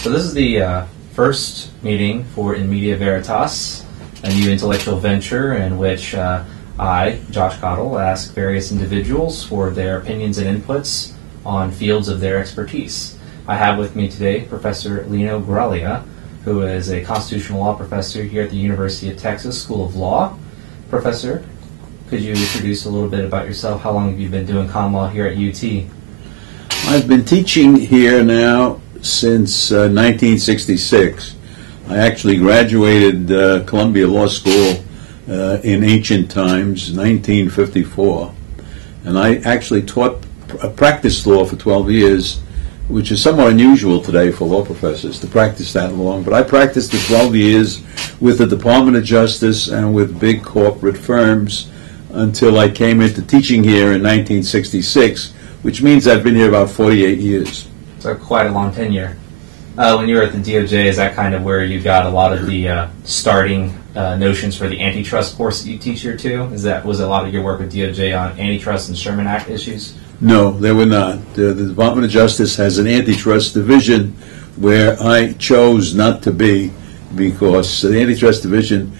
So this is the first meeting for In Media Veritas, a new intellectual venture in which I, Josh Cottle, ask various individuals for their opinions and inputs on fields of their expertise. I have with me today Professor Lino Graglia, who is a constitutional law professor here at the University of Texas School of Law. Professor, could you introduce a little bit about yourself? How long have you been doing common law here at UT? I've been teaching here now since 1966. I actually graduated Columbia Law School in ancient times, 1954. And I actually taught practice law for 12 years, which is somewhat unusual today for law professors to practice that long. But I practiced for 12 years with the Department of Justice and with big corporate firms until I came into teaching here in 1966, which means I've been here about 48 years. So quite a long tenure. When you were at the DOJ, is that kind of where you got a lot of the starting notions for the antitrust course that you teach here too? Was a lot of your work with DOJ on antitrust and Sherman Act issues? No, they were not. The Department of Justice has an antitrust division where I chose not to be, because the antitrust division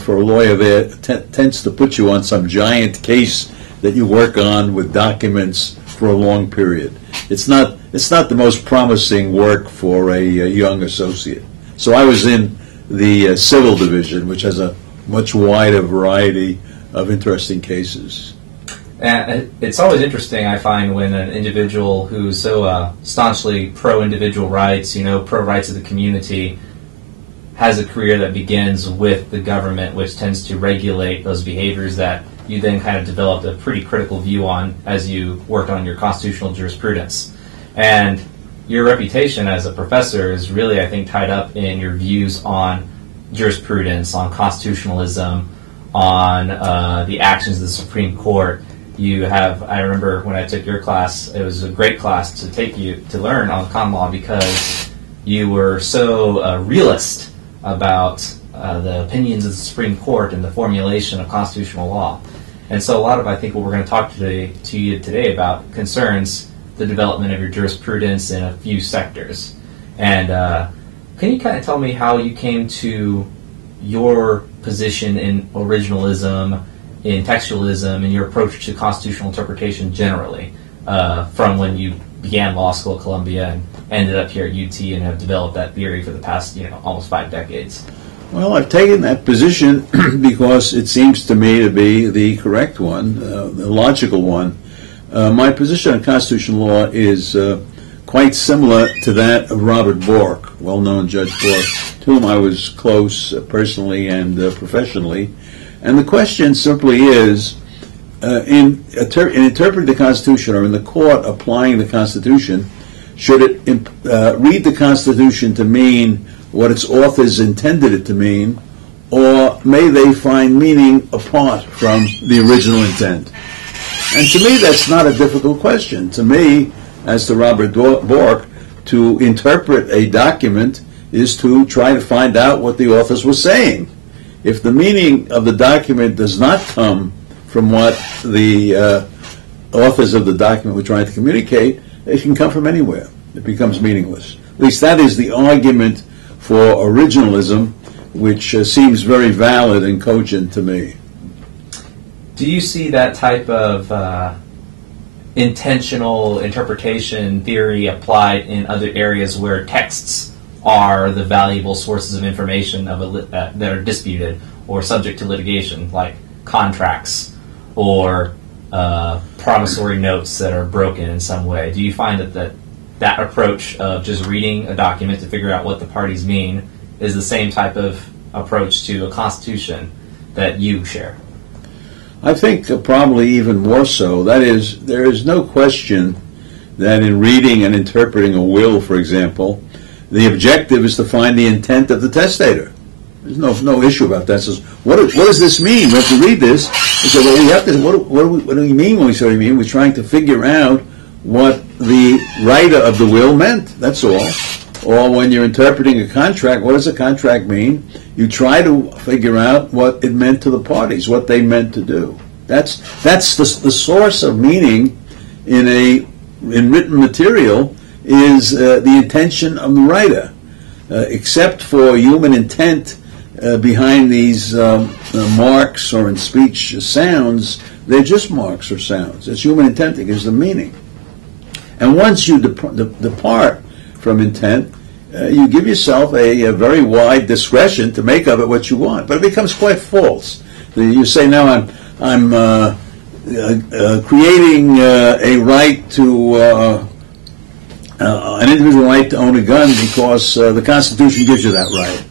for a lawyer there tends to put you on some giant case that you work on with documents for a long period. It's not the most promising work for a young associate. So I was in the civil division, which has a much wider variety of interesting cases. And it's always interesting, I find, when an individual who's so staunchly pro-individual rights, pro-rights of the community, has a career that begins with the government, which tends to regulate those behaviors that you then kind of developed a pretty critical view on as you worked on your constitutional jurisprudence. And your reputation as a professor is really, I think, tied up in your views on jurisprudence, on constitutionalism, on the actions of the Supreme Court. I remember when I took your class, it was a great class to take you to learn on common law because you were so realist about the opinions of the Supreme Court and the formulation of constitutional law. And so a lot of, I think, what we're going to talk to you today about concerns the development of your jurisprudence in a few sectors. And can you kind of tell me how you came to your position in originalism, in textualism, and your approach to constitutional interpretation generally, from when you began law school at Columbia and ended up here at UT and have developed that theory for the past, almost 5 decades? Well, I've taken that position because it seems to me to be the correct one, the logical one. My position on constitutional law is quite similar to that of Robert Bork, well-known Judge Bork, to whom I was close personally and professionally. And the question simply is, in interpreting the Constitution, or in the court applying the Constitution, should it read the Constitution to mean what its authors intended it to mean, or may they find meaning apart from the original intent? And to me, that's not a difficult question. To me, as to Robert Bork, to interpret a document is to try to find out what the authors were saying. If the meaning of the document does not come from what the authors of the document were trying to communicate, it can come from anywhere. It becomes meaningless. At least that is the argument for originalism, which seems very valid and cogent to me. Do you see that type of intentional interpretation theory applied in other areas where texts are the valuable sources of information that are disputed or subject to litigation, like contracts or promissory notes that are broken in some way? Do you find that approach of just reading a document to figure out what the parties mean is the same type of approach to a constitution that you share? I think probably even more so. That is, there is no question that in reading and interpreting a will, for example, the objective is to find the intent of the testator. There's no issue about that. So what does this mean? We have to read this. We say, well, we have to. What do we mean when we say what we mean? We're trying to figure out what the writer of the will meant. That's all. Or when you're interpreting a contract, what does a contract mean? You try to figure out what it meant to the parties, what they meant to do. That's the source of meaning in written material is the intention of the writer. except for human intent behind these marks or in speech sounds, they're just marks or sounds. It's human intent that gives them meaning. And once you depart from intent, you give yourself a very wide discretion to make of it what you want. But it becomes quite false. You say, now I'm creating a right to an individual right to own a gun because the Constitution gives you that right.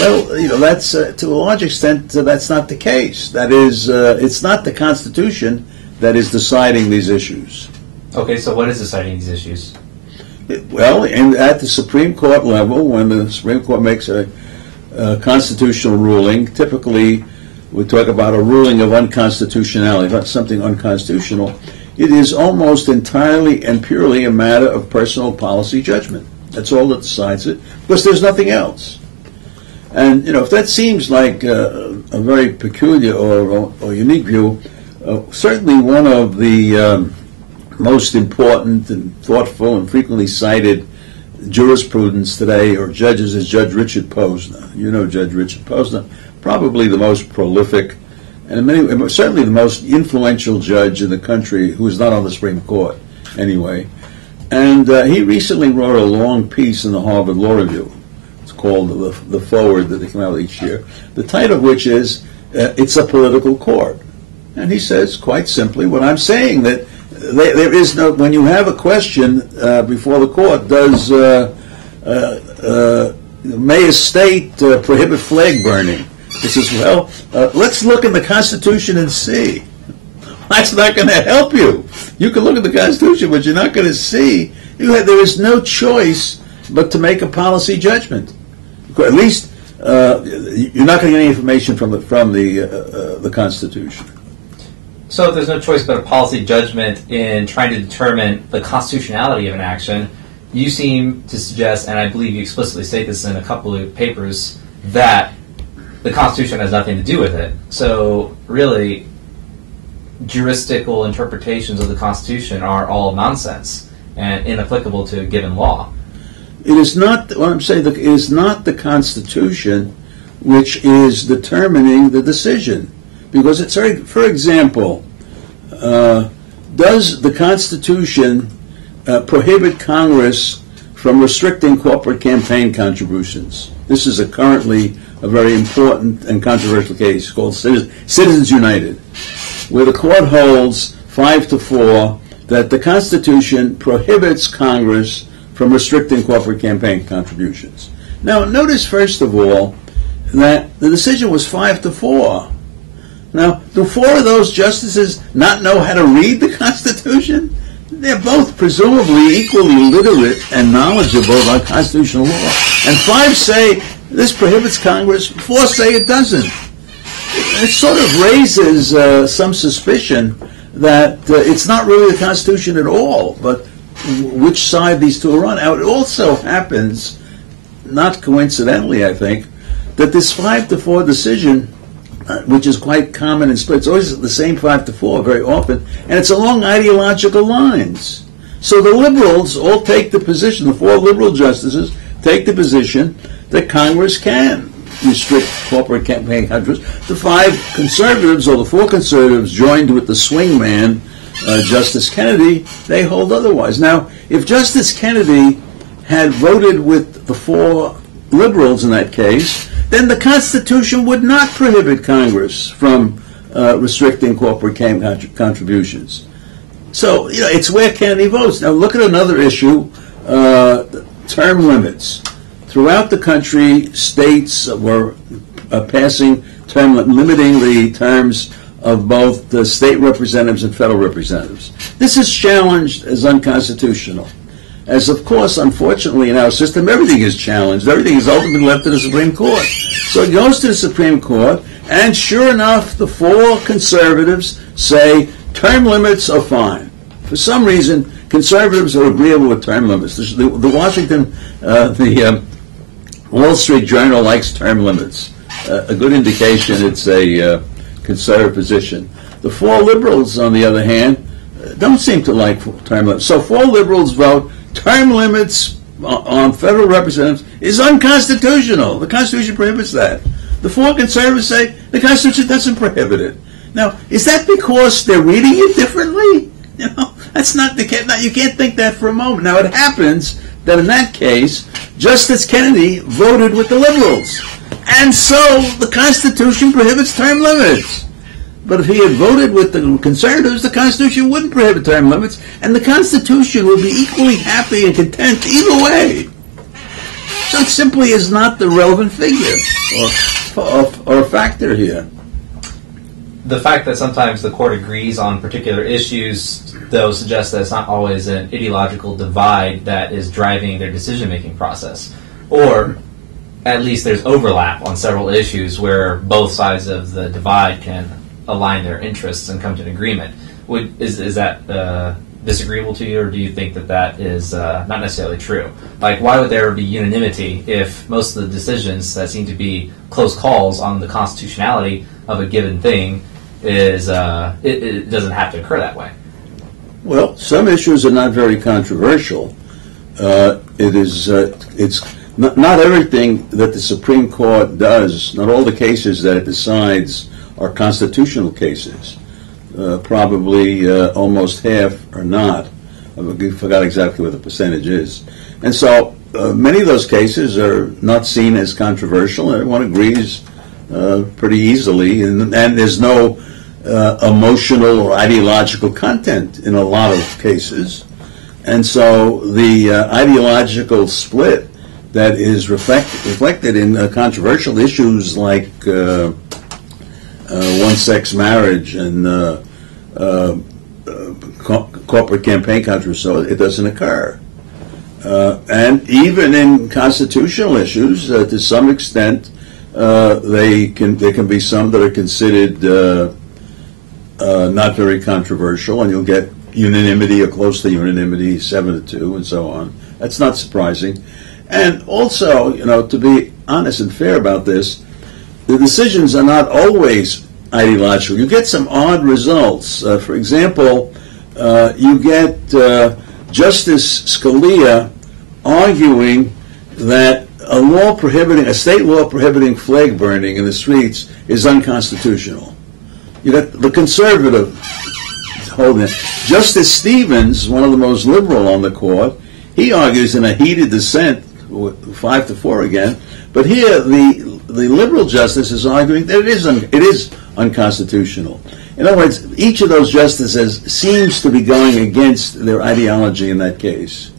Well, that's to a large extent that's not the case. That is, it's not the Constitution that is deciding these issues. Okay, so what is deciding these issues? Well, and at the Supreme Court level, when the Supreme Court makes a constitutional ruling, typically we talk about a ruling of unconstitutionality, about something unconstitutional. It is almost entirely and purely a matter of personal policy judgment. That's all that decides it, because there's nothing else. And if that seems like a very peculiar or unique view, certainly one of the most important and thoughtful and frequently cited jurisprudence today, or judges, is Judge Richard Posner. Judge Richard Posner, probably the most prolific and certainly the most influential judge in the country who is not on the Supreme Court anyway. And he recently wrote a long piece in the Harvard Law Review. It's called the Forward that they come out each year. The title of which is It's a Political Court. And he says quite simply what I'm saying, that there is no, when you have a question before the court, does may a state prohibit flag burning? He says, well, let's look in the Constitution and see. That's not going to help you. You can look at the Constitution, but you're not going to see. There is no choice but to make a policy judgment. At least you're not going to get any information from the Constitution. So if there's no choice but a policy judgment in trying to determine the constitutionality of an action, you seem to suggest, and I believe you explicitly state this in a couple of papers, that the Constitution has nothing to do with it. So really, juristical interpretations of the Constitution are all nonsense and inapplicable to a given law. It is not, what I'm saying, it is not the Constitution which is determining the decision. Because it's very, for example, does the Constitution prohibit Congress from restricting corporate campaign contributions? This is currently a very important and controversial case called Citizens United, where the court holds 5-4 that the Constitution prohibits Congress from restricting corporate campaign contributions. Now, notice first of all that the decision was 5-4. Now, do 4 of those justices not know how to read the Constitution? They're both presumably equally literate and knowledgeable about constitutional law. And 5 say this prohibits Congress, 4 say it doesn't. It sort of raises some suspicion that it's not really the Constitution at all, but which side these two are on. Now, it also happens, not coincidentally, I think, that this 5-4 decision, which is quite common in splits, always the same 5-4 very often, and it's along ideological lines. So the liberals all take the position, the 4 liberal justices take the position that Congress can restrict corporate campaign contributions. The 5 conservatives, or the 4 conservatives, joined with the swingman, Justice Kennedy, they hold otherwise. Now, if Justice Kennedy had voted with the 4 liberals in that case, then the Constitution would not prohibit Congress from restricting corporate campaign contributions. So, it's where Kennedy votes. Now, look at another issue, term limits. Throughout the country, states were passing term limiting the terms of both the state representatives and federal representatives. This is challenged as unconstitutional. As, of course, unfortunately, in our system, everything is challenged. Everything is ultimately left to the Supreme Court. So it goes to the Supreme Court, and sure enough, the 4 conservatives say term limits are fine. For some reason, conservatives are agreeable with term limits. The Wall Street Journal likes term limits. A good indication it's a conservative position. The 4 liberals, on the other hand, don't seem to like term limits. So 4 liberals vote term limits, on federal representatives is unconstitutional. The Constitution prohibits that. The four conservatives say the Constitution doesn't prohibit it. Now, is that because they're reading it differently? You know, that's not the case. You can't think that for a moment. Now, it happens that in that case, Justice Kennedy voted with the liberals, and so the Constitution prohibits term limits. But if he had voted with the conservatives, the Constitution wouldn't prohibit term limits, and the Constitution would be equally happy and content either way. So it simply is not the relevant figure or factor here. The fact that sometimes the court agrees on particular issues, though, suggests that it's not always an ideological divide that is driving their decision-making process. Or at least there's overlap on several issues where both sides of the divide can align their interests and come to an agreement. Is that disagreeable to you, or do you think that that is not necessarily true? Like, why would there be unanimity if most of the decisions that seem to be close calls on the constitutionality of a given thing is it doesn't have to occur that way? Well, some issues are not very controversial. It's not everything that the Supreme Court does, not all the cases that it decides are constitutional cases. Probably almost half are not. I forgot exactly what the percentage is. And so many of those cases are not seen as controversial. Everyone agrees pretty easily, and there's no emotional or ideological content in a lot of cases. And so the ideological split that is reflected in controversial issues like one-sex marriage and corporate campaign controversy, so it doesn't occur. And even in constitutional issues, to some extent, there can be some that are considered not very controversial, and you'll get unanimity or close to unanimity, 7-2, and so on. That's not surprising. And also, to be honest and fair about this, the decisions are not always ideological. You get some odd results. For example, you get Justice Scalia arguing that a state law prohibiting flag burning in the streets is unconstitutional. You got the conservative holding it. Justice Stevens, one of the most liberal on the court, he argues in a heated dissent, 5-4 again. But here, the liberal justice is arguing that it is unconstitutional. In other words, each of those justices seems to be going against their ideology in that case,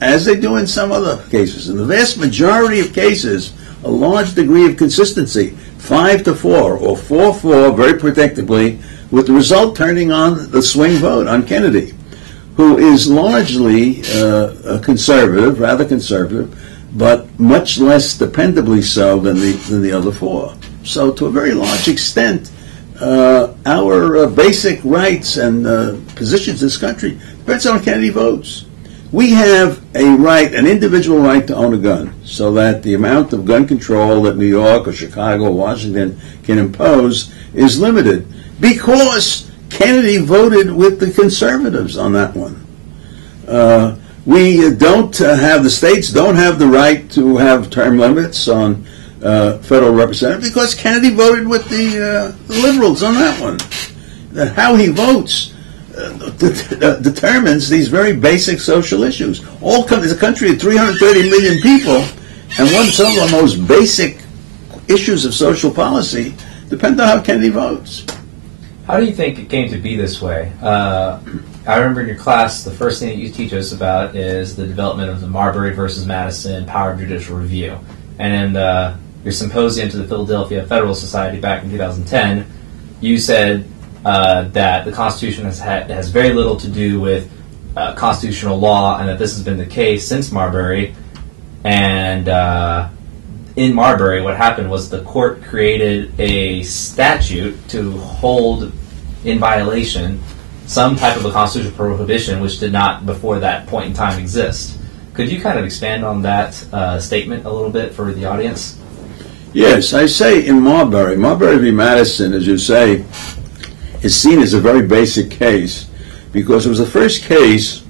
as they do in some other cases. In the vast majority of cases, a large degree of consistency, 5-4 or 4-4, very predictably, with the result turning on the swing vote on Kennedy, who is largely conservative, rather conservative, but much less dependably so than the other four. So to a very large extent, our basic rights and positions in this country depends on Kennedy votes. We have a right, an individual right to own a gun, so that the amount of gun control that New York or Chicago or Washington can impose is limited, because Kennedy voted with the conservatives on that one. We don't have, the states don't have the right to have term limits on federal representatives because Kennedy voted with the liberals on that one. How he votes determines these very basic social issues. There's a country of 330 million people, and some of the most basic issues of social policy depend on how Kennedy votes. How do you think it came to be this way? I remember in your class, the first thing that you teach us about is the development of the Marbury versus Madison power of judicial review. And in your symposium to the Philadelphia Federalist Society back in 2010, you said that the Constitution has very little to do with constitutional law, and that this has been the case since Marbury. And in Marbury, what happened was the court created a statute to hold in violation some type of a constitutional prohibition which did not, before that point in time, exist. Could you kind of expand on that statement a little bit for the audience? Yes, I say in Marbury v. Madison, as you say, is seen as a very basic case because it was the first case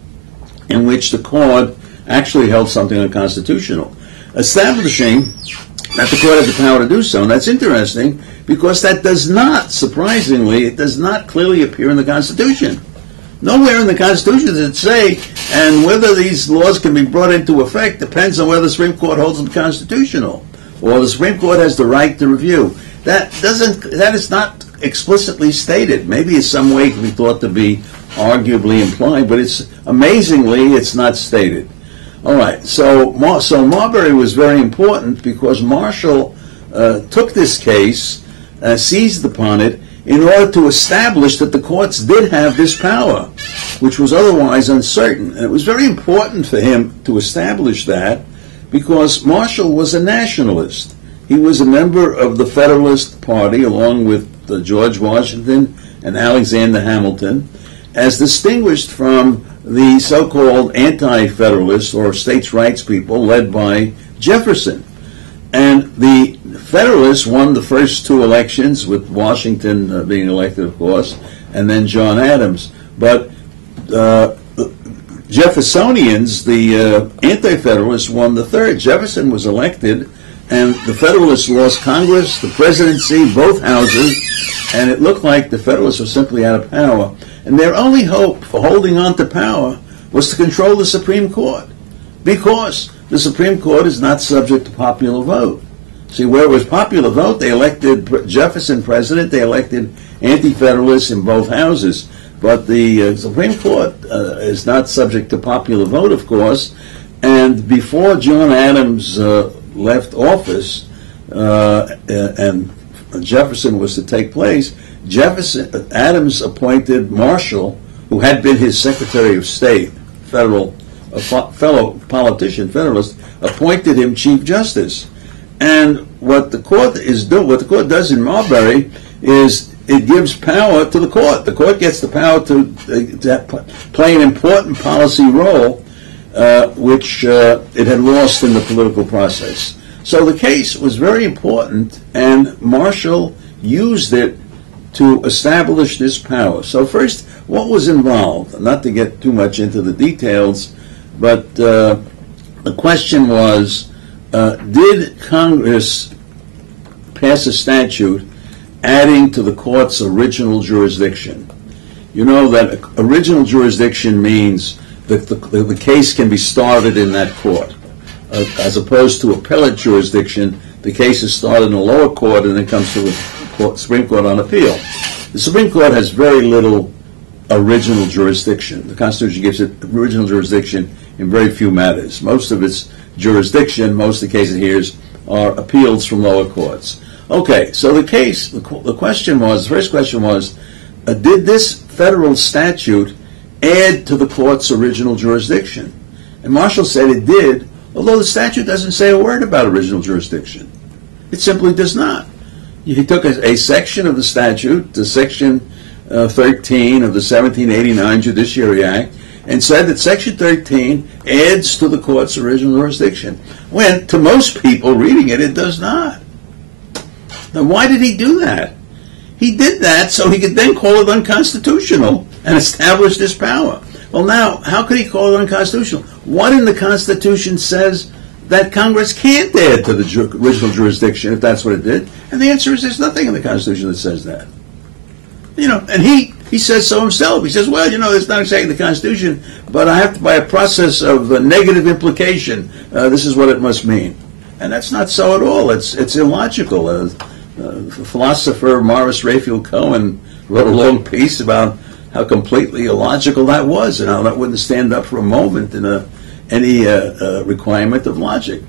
in which the court actually held something unconstitutional, establishing that the court had the power to do so. And that's interesting because that does not, surprisingly, it does not clearly appear in the Constitution. Nowhere in the Constitution does it say, and whether these laws can be brought into effect depends on whether the Supreme Court holds them constitutional, or the Supreme Court has the right to review. That is not explicitly stated. Maybe in some way it can be thought to be arguably implied, but it's amazingly it's not stated. All right, so Marbury was very important because Marshall took this case, seized upon it, in order to establish that the courts did have this power, which was otherwise uncertain. And it was very important for him to establish that because Marshall was a nationalist. He was a member of the Federalist Party along with George Washington and Alexander Hamilton, as distinguished from the so-called anti-Federalists or states' rights people led by Jefferson. And the Federalists won the first two elections, with Washington being elected, of course, and then John Adams. But Jeffersonians, the anti-Federalists, won the third. Jefferson was elected, and the Federalists lost Congress, the presidency, both houses, and it looked like the Federalists were simply out of power. And their only hope for holding on to power was to control the Supreme Court, because the Supreme Court is not subject to popular vote. See, where it was popular vote, they elected Jefferson president, they elected anti-Federalists in both houses. But the Supreme Court is not subject to popular vote, of course. And before John Adams left office and Jefferson was to take place, Adams appointed Marshall, who had been his Secretary of State, fellow politician, Federalist, appointed him Chief Justice. And what the court does in Marbury is it gives power to the court. The court gets the power to play an important policy role, which it had lost in the political process. So the case was very important, and Marshall used it to establish this power. So first, what was involved? Not to get too much into the details, but the question was, did Congress pass a statute adding to the court's original jurisdiction? You know that original jurisdiction means that the case can be started in that court. As opposed to appellate jurisdiction, the case is started in a lower court and then comes to the Supreme Court on appeal. The Supreme Court has very little original jurisdiction. The Constitution gives it original jurisdiction in very few matters. Most of its jurisdiction, most of the cases here, are appeals from lower courts. Okay, so the first question was, did this federal statute add to the court's original jurisdiction? And Marshall said it did, although the statute doesn't say a word about original jurisdiction. It simply does not. He took a section of the statute, the Section 13 of the 1789 Judiciary Act, and said that Section 13 adds to the court's original jurisdiction, when to most people reading it, it does not. Now, why did he do that? He did that so he could then call it unconstitutional and establish this power. Well, now, how could he call it unconstitutional? What in the Constitution says that Congress can't add to the original jurisdiction if that's what it did? And the answer is there's nothing in the Constitution that says that. You know, and he says so himself. He says, well, you know, it's not exactly the Constitution, but I have to, by a process of negative implication, this is what it must mean. And that's not so at all. It's illogical. Philosopher Morris Raphael Cohen wrote a long piece about how completely illogical that was, and how that wouldn't stand up for a moment in any requirement of logic.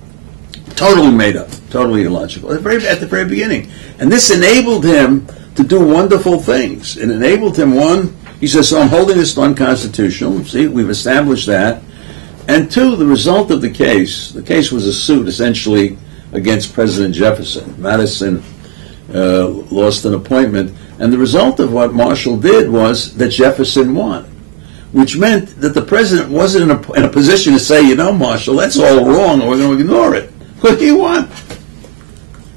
Totally made up, totally illogical at the very beginning. And this enabled him to do wonderful things. It enabled him, one, he says, so I'm holding this unconstitutional. See, we've established that. And two, the result of the case was a suit essentially against President Jefferson. Madison lost an appointment. And the result of what Marshall did was that Jefferson won, which meant that the president wasn't in a position to say, you know, Marshall, that's all wrong, and we're going to ignore it. But he won.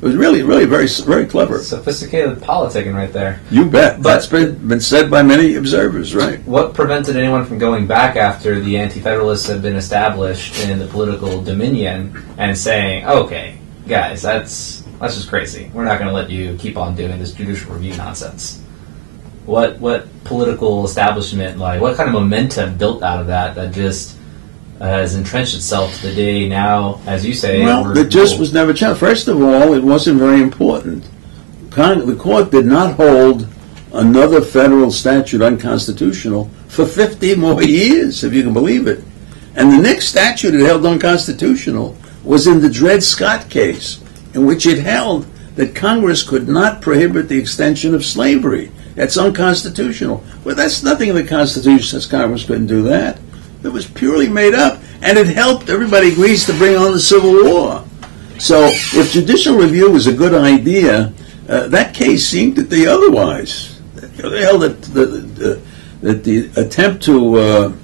It was really, really very, very clever. Sophisticated politicking right there. You bet. But that's been said by many observers, right? What prevented anyone from going back after the Anti-Federalists had been established in the political dominion and saying, okay, guys, that's just crazy. We're not going to let you keep on doing this judicial review nonsense. What political establishment, like, what kind of momentum built out of that just has entrenched itself to the day now, as you say? Well, it just was never challenged. First of all, it wasn't very important. The court did not hold another federal statute unconstitutional for 50 more years, if you can believe it. And the next statute it held unconstitutional was in the Dred Scott case, in which it held that Congress could not prohibit the extension of slavery. That's unconstitutional. Well, that's nothing in the Constitution says Congress couldn't do that. It was purely made up, and it helped, everybody agrees, to bring on the Civil War. So if judicial review was a good idea, that case seemed to be otherwise. They held that the attempt to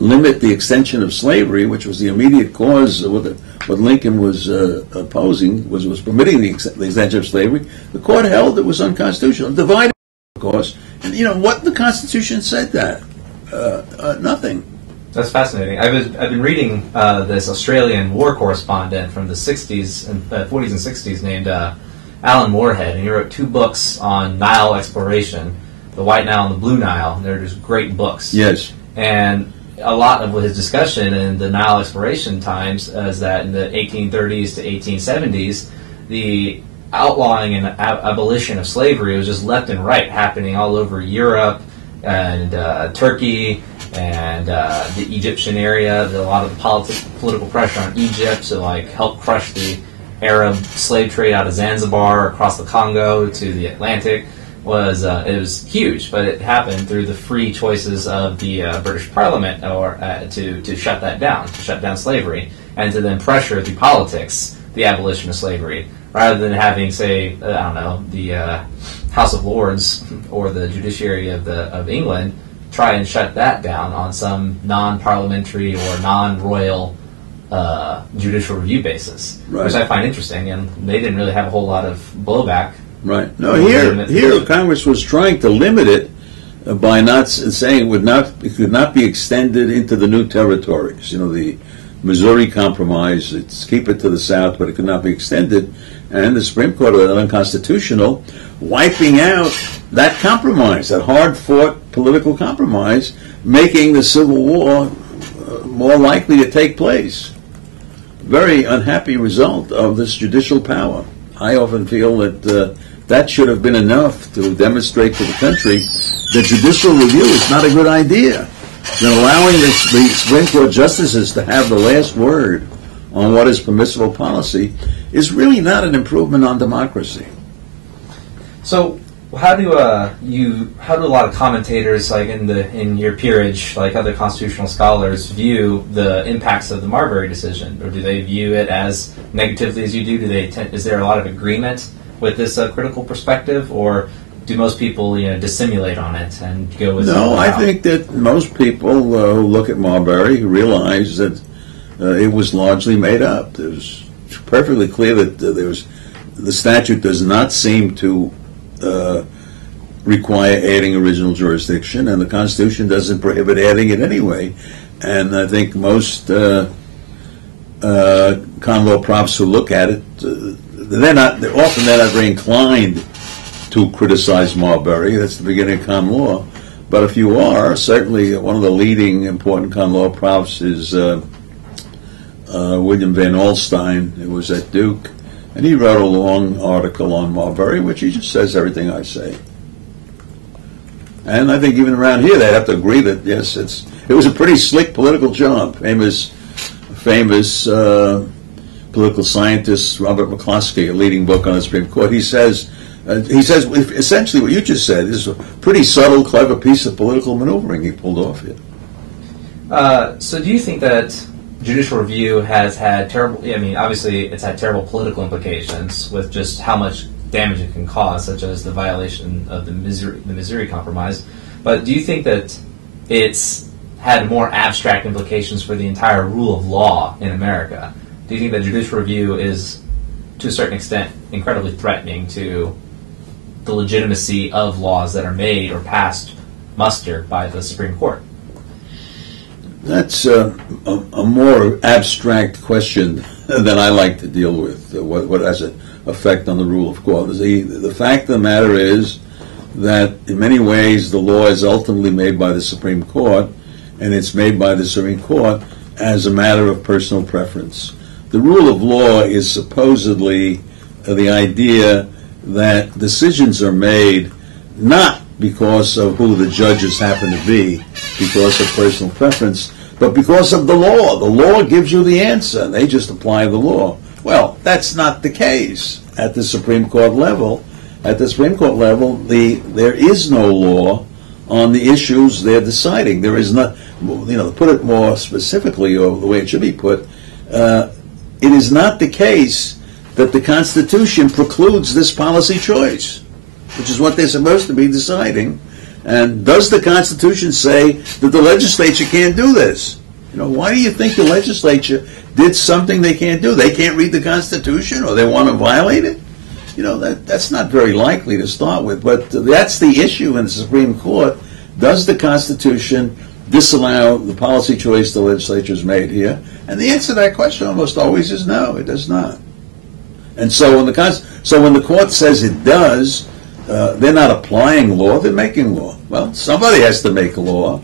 limit the extension of slavery, which was the immediate cause of what Lincoln was opposing, was permitting the extension of slavery, the court held it was unconstitutional. Divided, of course. And you know what the Constitution said that? Nothing. That's fascinating. I've been reading this Australian war correspondent from the 60s and 40s and 60s named Alan Moorhead, and he wrote 2 books on Nile exploration, the White Nile and the Blue Nile. They're just great books. Yes. And a lot of his discussion in the Nile exploration times is that in the 1830s to 1870s, the outlawing and abolition of slavery was just left and right happening all over Europe and Turkey and the Egyptian area. A lot of political pressure on Egypt to help crush the Arab slave trade out of Zanzibar across the Congo to the Atlantic. It was huge, but it happened through the free choices of the British Parliament to shut that down, to shut down slavery, and to then pressure through politics the abolition of slavery, rather than having, say, the House of Lords or the judiciary of England try and shut that down on some non-parliamentary or non-royal judicial review basis, right, which I find interesting, and they didn't really have a whole lot of blowback. Right. No, here Congress was trying to limit it by not saying it could not be extended into the new territories. You know, the Missouri Compromise, it's keep it to the south, but it could not be extended. And the Supreme Court of unconstitutional, wiping out that compromise, that hard-fought political compromise, making the Civil War more likely to take place. Very unhappy result of this judicial power. I often feel that that should have been enough to demonstrate to the country that judicial review is not a good idea. That allowing the Supreme Court justices to have the last word on what is permissible policy is really not an improvement on democracy. So, how do a lot of commentators, like in your peerage, like other constitutional scholars, view the impacts of the Marbury decision, or do they view it as negatively as you do? Is there a lot of agreement with this critical perspective, or do most people dissimulate on it and go with? No, I think that most people who look at Marbury realize that it was largely made up. It was perfectly clear that the statute does not seem to require adding original jurisdiction, and the Constitution doesn't prohibit adding it anyway. And I think most common law profs who look at it, they're not very inclined to criticize Marbury. That's the beginning of common law. But if you are, certainly one of the leading important common law profs is William Van Alstyne, who was at Duke. And he wrote a long article on Marbury, which he just says everything I say. And I think even around here they have to agree that, yes, it was a pretty slick political job. Famous political scientist Robert McCloskey, a leading book on the Supreme Court, he says essentially what you just said is a pretty subtle, clever piece of political maneuvering he pulled off here. So do you think that judicial review has had obviously it's had terrible political implications with just how much damage it can cause, such as the violation of the Missouri Compromise, but do you think that it's had more abstract implications for the entire rule of law in America? Do you think that judicial review is to a certain extent, incredibly threatening to the legitimacy of laws that are made or passed muster by the Supreme Court? That's a more abstract question than I like to deal with. What has an effect on the rule of court? The fact of the matter is that in many ways the law is ultimately made by the Supreme Court, and it's made by the Supreme Court as a matter of personal preference. The rule of law is supposedly the idea that decisions are made not because of who the judges happen to be, because of personal preference, but because of the law. The law gives you the answer, and they just apply the law. Well, that's not the case at the Supreme Court level. At the Supreme Court level, there is no law on the issues they're deciding. There is not, to put it more specifically, or the way it should be put, it is not the case that the Constitution precludes this policy choice, which is what they're supposed to be deciding. And does the Constitution say that the legislature can't do this? Why do you think the legislature did something they can't do? They can't read the Constitution, or they want to violate it? That's not very likely to start with, but that's the issue in the Supreme Court. Does the Constitution disallow the policy choice the legislature has made here? And the answer to that question almost always is no, it does not. And so when the court says it does, they're not applying law, they're making law. Well, somebody has to make a law,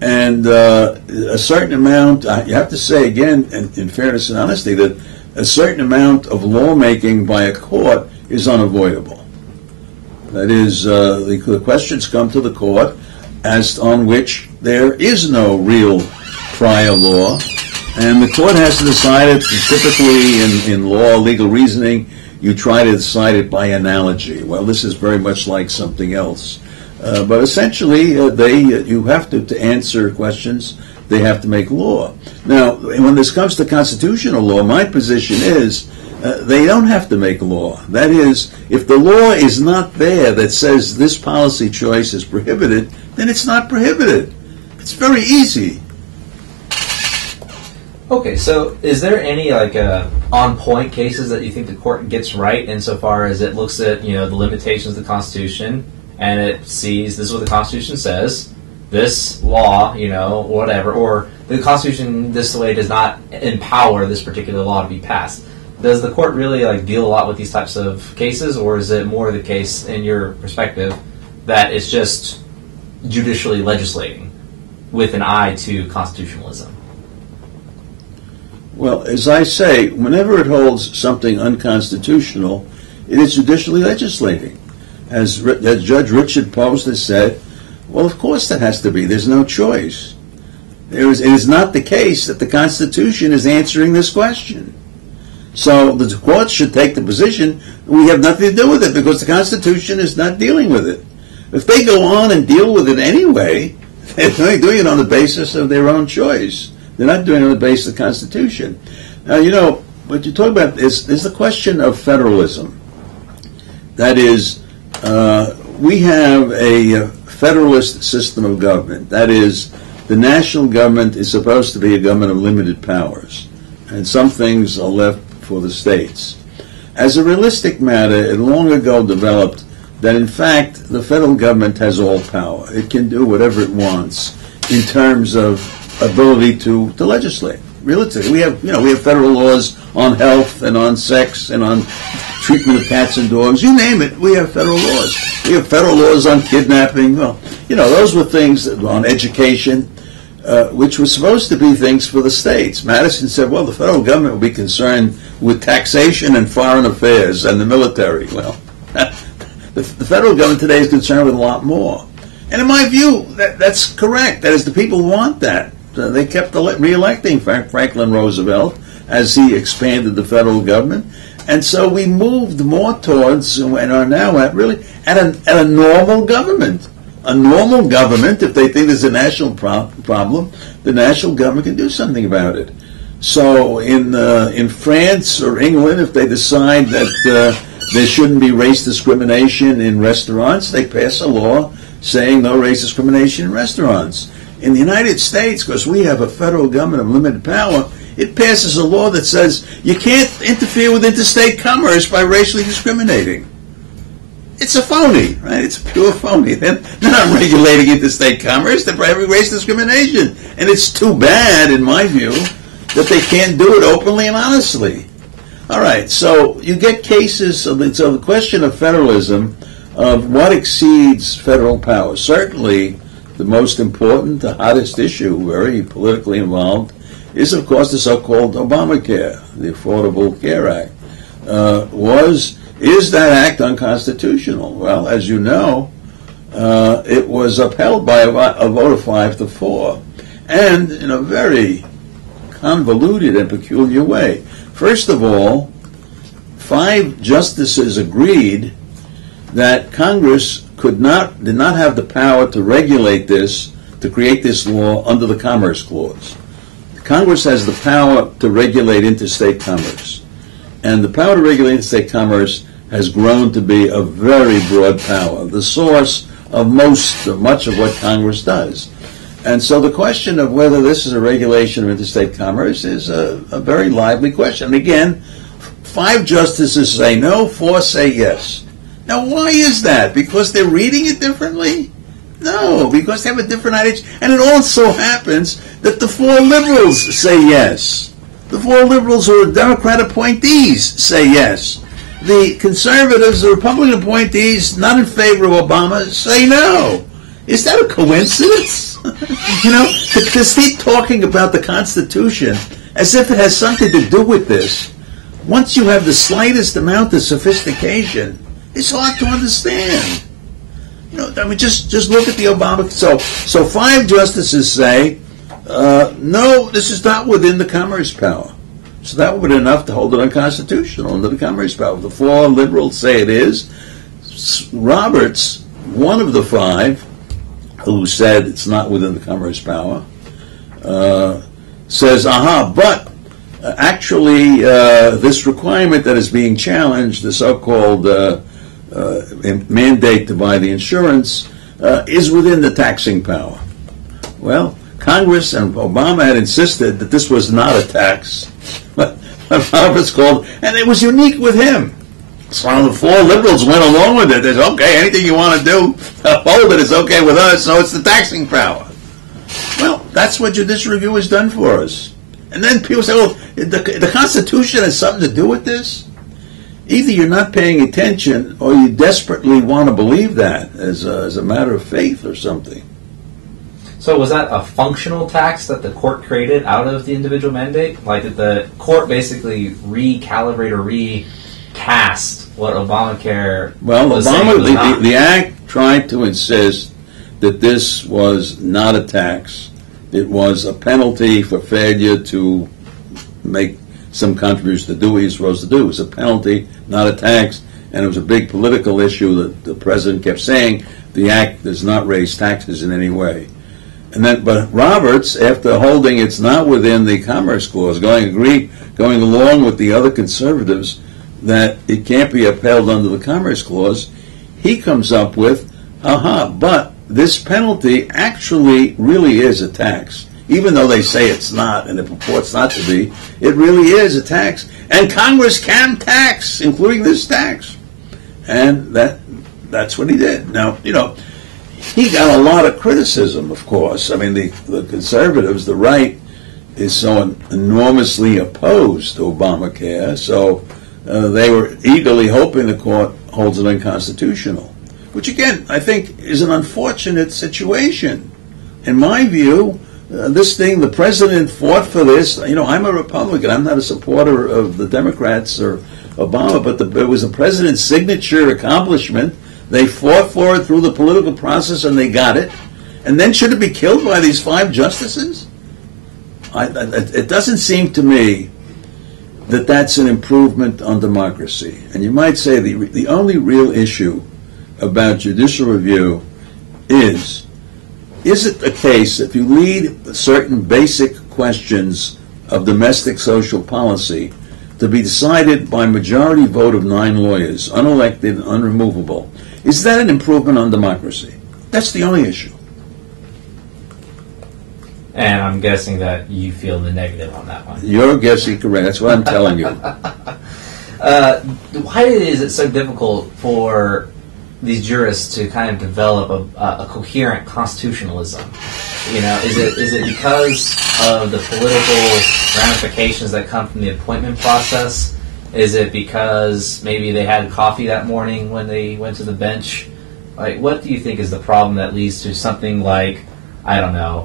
and a certain amount, you have to say again, in fairness and honesty, that a certain amount of lawmaking by a court is unavoidable. That is, the questions come to the court as on which there is no real prior law, and the court has to decide it. Typically in law, legal reasoning, you try to decide it by analogy. Well, this is very much like something else. But essentially, you have to answer questions, they have to make law. Now, when this comes to constitutional law, my position is they don't have to make law. That is, if the law is not there that says this policy choice is prohibited, then it's not prohibited. It's very easy. Okay, so is there any on-point cases that you think the court gets right insofar as it looks at the limitations of the Constitution and it sees this is what the Constitution says, this law, whatever, or the Constitution this way does not empower this particular law to be passed? Does the court really deal a lot with these types of cases, or is it more the case, in your perspective, that it's just judicially legislating with an eye to constitutionalism? Well, as I say, whenever it holds something unconstitutional, it is judicially legislating. As Judge Richard Post has said, well, of course that has to be. There's no choice. It is not the case that the Constitution is answering this question. So the courts should take the position we have nothing to do with it because the Constitution is not dealing with it. If they go on and deal with it anyway, they're only doing it on the basis of their own choice. They're not doing it on the basis of the Constitution. Now, what you talk about is the question of federalism. That is, we have a federalist system of government. That is, the national government is supposed to be a government of limited powers, and some things are left for the states. As a realistic matter, it long ago developed that, in fact, the federal government has all power. It can do whatever it wants in terms of ability to legislate. Realistically, we have federal laws on health and on sex and on treatment of cats and dogs. You name it, we have federal laws. We have federal laws on kidnapping. Well, those were things on education, which were supposed to be things for the states. Madison said, well, the federal government will be concerned with taxation and foreign affairs and the military. Well, the federal government today is concerned with a lot more. And in my view, that's correct. That is, the people want that. They kept re-electing Franklin Roosevelt as he expanded the federal government. And so we moved more towards, and are now at a normal government. A normal government, if they think there's a national problem, the national government can do something about it. So in France or England, if they decide that there shouldn't be race discrimination in restaurants, they pass a law saying no race discrimination in restaurants. In the United States, because we have a federal government of limited power, It passes a law that says you can't interfere with interstate commerce by racially discriminating. It's a phony, right? It's a pure phony. They're not regulating interstate commerce. They're prohibiting race discrimination. And it's too bad, in my view, that they can't do it openly and honestly. All right, so you get cases, so the question of federalism, of what exceeds federal power. Certainly, the most important, the hottest issue, very politically involved, is, of course, the so-called Obamacare, the Affordable Care Act. Is that act unconstitutional? Well, as you know, it was upheld by a vote of 5-4, and in a very convoluted and peculiar way. First of all, 5 justices agreed that Congress did not have the power to regulate this, to create this law under the Commerce Clause. Congress has the power to regulate interstate commerce. And the power to regulate interstate commerce has grown to be a very broad power, the source of much of what Congress does. And so the question of whether this is a regulation of interstate commerce is a very lively question. And again, 5 justices say no, 4 say yes. Now, why is that? Because they're reading it differently? No, because they have a different idea. And it also happens that the 4 liberals say yes. The 4 liberals who are Democrat appointees say yes. The conservatives, the Republican appointees, not in favor of Obama, say no. Is that a coincidence? You know, to keep talking about the Constitution as if it has something to do with this, once you have the slightest amount of sophistication, it's hard to understand. You know, I mean, just look at the Obama. So 5 justices say, no, this is not within the commerce power. So that would be enough to hold it unconstitutional under the commerce power. The 4 liberals say it is. Roberts, one of the 5, who said it's not within the commerce power, says, but actually this requirement that is being challenged, the so-called mandate to buy the insurance, is within the taxing power. Well, Congress and Obama had insisted that this was not a tax. But Roberts called, and it was unique with him. So the 4 liberals went along with it. It's okay, anything you want to do, hold it, it's okay with us, so it's the taxing power. Well, that's what judicial review has done for us. And then people say, well, the Constitution has something to do with this? Either you're not paying attention or you desperately want to believe that as a matter of faith or something. So was that a functional tax that the court created out of the individual mandate? Like, did the court basically recalibrate or recast what Obamacare was saying? The Act tried to insist that this was not a tax. It was a penalty for failure to make some contribution to do what you're supposed to do. It was a penalty, not a tax, and it was a big political issue that the president kept saying the Act does not raise taxes in any way. But Roberts, after holding it's not within the Commerce Clause, going along with the other conservatives that it can't be upheld under the Commerce Clause, he comes up with, but this penalty actually really is a tax. Even though they say it's not, and it purports not to be, it really is a tax. And Congress can tax, including this tax. And that's what he did. Now, you know, he got a lot of criticism, of course. I mean, the conservatives, the right, is so enormously opposed to Obamacare, so they were eagerly hoping the court holds it unconstitutional, which, again, I think is an unfortunate situation. In my view, the president fought for this. You know, I'm a Republican. I'm not a supporter of the Democrats or Obama, but it was the president's signature accomplishment. They fought for it through the political process, and they got it. And then should it be killed by these 5 justices? It doesn't seem to me that that's an improvement on democracy. And you might say the only real issue about judicial review is it a case, if you lead certain basic questions of domestic social policy to be decided by majority vote of 9 lawyers, unelected and unremovable, is that an improvement on democracy? That's the only issue. And I'm guessing that you feel the negative on that one. You're guessing correct. That's what I'm telling you. Why is it so difficult for these jurists to kind of develop a coherent constitutionalism? You know, is it because of the political ramifications that come from the appointment process? Is it because maybe they had coffee that morning when they went to the bench? Like, what do you think is the problem that leads to something like, I don't know,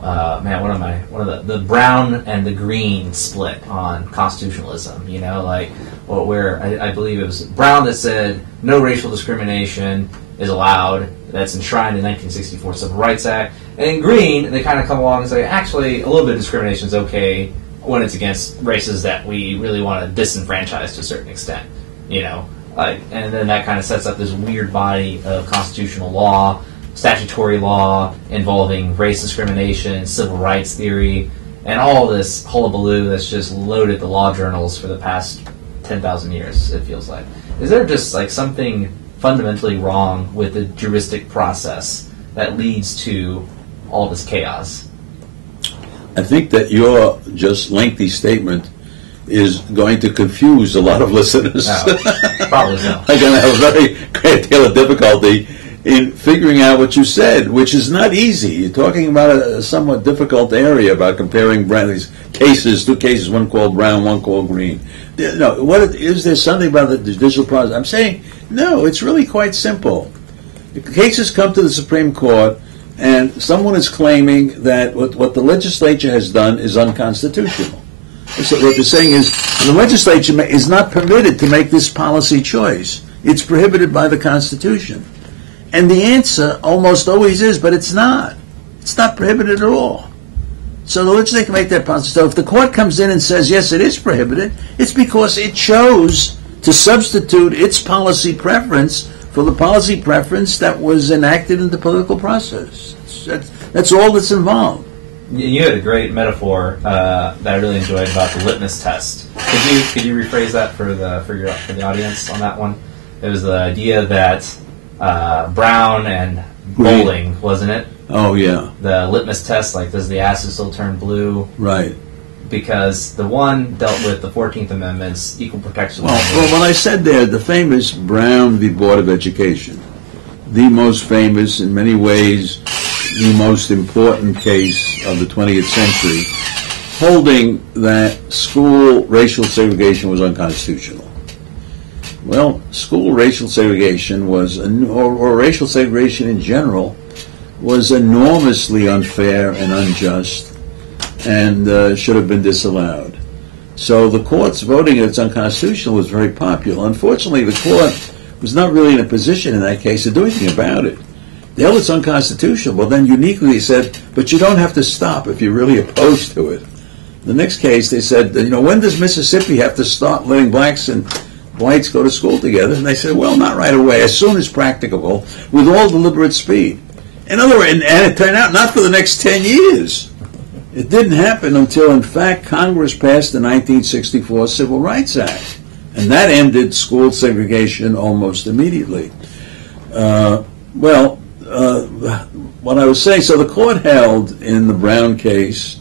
the brown and the green split on constitutionalism? You know, like, well, where I believe it was Brown that said no racial discrimination is allowed. That's enshrined in the 1964 Civil Rights Act. And in green, they kind of come along and say, actually, a little bit of discrimination is okay when it's against races that we really want to disenfranchise to a certain extent, you know. And then that kind of sets up this weird body of constitutional law, statutory law involving race discrimination, civil rights theory, and all this hullabaloo that's just loaded the law journals for the past 10,000 years, it feels like. Is there just like something fundamentally wrong with the juristic process that leads to all this chaos? I think that your just lengthy statement is going to confuse a lot of listeners. No, probably so. I'm going to have a very great deal of difficulty in figuring out what you said, which is not easy. You're talking about a somewhat difficult area about comparing these cases, two cases, one called brown, one called green. No, is there something about the judicial process? I'm saying, no, it's really quite simple. If cases come to the Supreme Court and someone is claiming that what the legislature has done is unconstitutional. So what they're saying is the legislature is not permitted to make this policy choice. It's prohibited by the Constitution. And the answer almost always is, but it's not. It's not prohibited at all. So the legislature can make that policy. So if the court comes in and says, yes, it is prohibited, it's because it chose to substitute its policy preference for the policy preference that was enacted in the political process. That's all that's involved. You had a great metaphor that I really enjoyed about the litmus test. Could you rephrase that for the audience on that one? It was the idea that brown and bowling, wasn't it? Oh yeah. The litmus test, like, does the acid still turn blue? Right. Because the one dealt with the 14th Amendment's equal protection. Well, what I said there, the famous Brown v. Board of Education, the most famous, in many ways, the most important case of the 20th century, holding that school racial segregation was unconstitutional. Well, school racial segregation was, or racial segregation in general, was enormously unfair and unjust, and should have been disallowed. So the court's voting that it's unconstitutional was very popular. Unfortunately, the court was not really in a position in that case to do anything about it. They held it's unconstitutional. Well, then uniquely they said, but you don't have to stop if you're really opposed to it. The next case, they said, when does Mississippi have to start letting blacks and whites go to school together? And they said, well, not right away, as soon as practicable, with all deliberate speed. In other words, and it turned out not for the next 10 years. It didn't happen until, in fact, Congress passed the 1964 Civil Rights Act. And that ended school segregation almost immediately. What I was saying, so the court held in the Brown case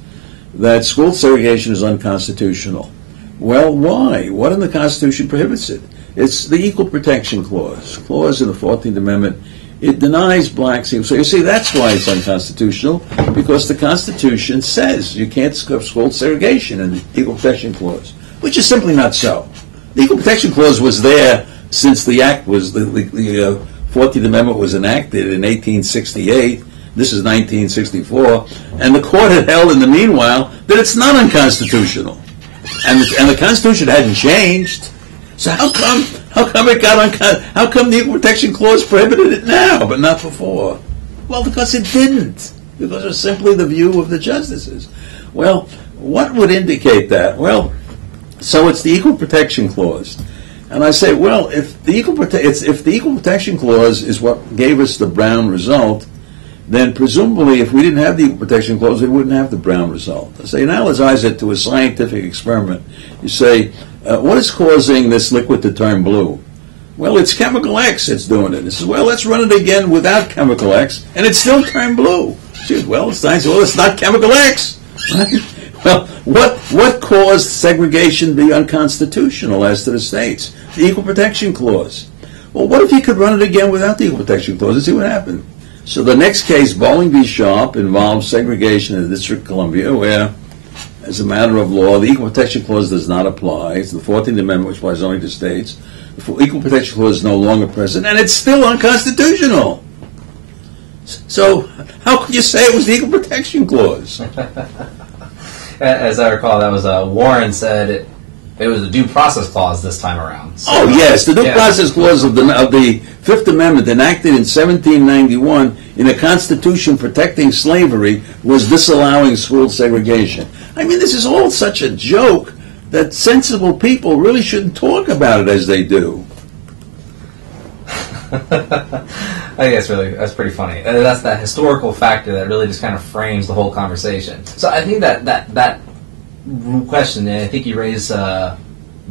that school segregation is unconstitutional. Well, why? What in the Constitution prohibits it? It's the Equal Protection Clause in the 14th Amendment. It denies blacks. So you see, that's why it's unconstitutional, because the Constitution says you can't have school segregation in the Equal Protection Clause, which is simply not so. The Equal Protection Clause was there since the act was, the 14th Amendment was enacted in 1868. This is 1964. And the court had held in the meanwhile that it's not unconstitutional. And the Constitution hadn't changed. So how come it got how come the Equal Protection Clause prohibited it now, but not before? Well, because it didn't. Because it was simply the view of the justices. Well, what would indicate that? Well, so it's the Equal Protection Clause. And I say, well, if the Equal Protection Clause is what gave us the Brown result, then presumably if we didn't have the Equal Protection Clause, we wouldn't have the Brown result. I say, analogize it to a scientific experiment. You say, what is causing this liquid to turn blue? Well, it's chemical X that's doing it. It says, well, let's run it again without chemical X, and it still turned blue. She says, well, it's not chemical X. Right? Well, what caused segregation to be unconstitutional as to the states? The Equal Protection Clause. Well, what if you could run it again without the Equal Protection Clause and see what happened? So the next case, Bowling v. Sharp, involves segregation in the District of Columbia, where, as a matter of law, the Equal Protection Clause does not apply. It's the 14th Amendment, which applies only to states. The Equal Protection Clause is no longer present, and it's still unconstitutional. So how could you say it was the Equal Protection Clause? As I recall, that was Warren said it was the Due Process Clause this time around. So, yes, the Due Process Clause of the Fifth Amendment, enacted in 1791 in a constitution protecting slavery, was disallowing school segregation. I mean, this is all such a joke that sensible people really shouldn't talk about it as they do. I think that's pretty funny. That's that historical factor that really just kind of frames the whole conversation. So I think that question, and I think you raise that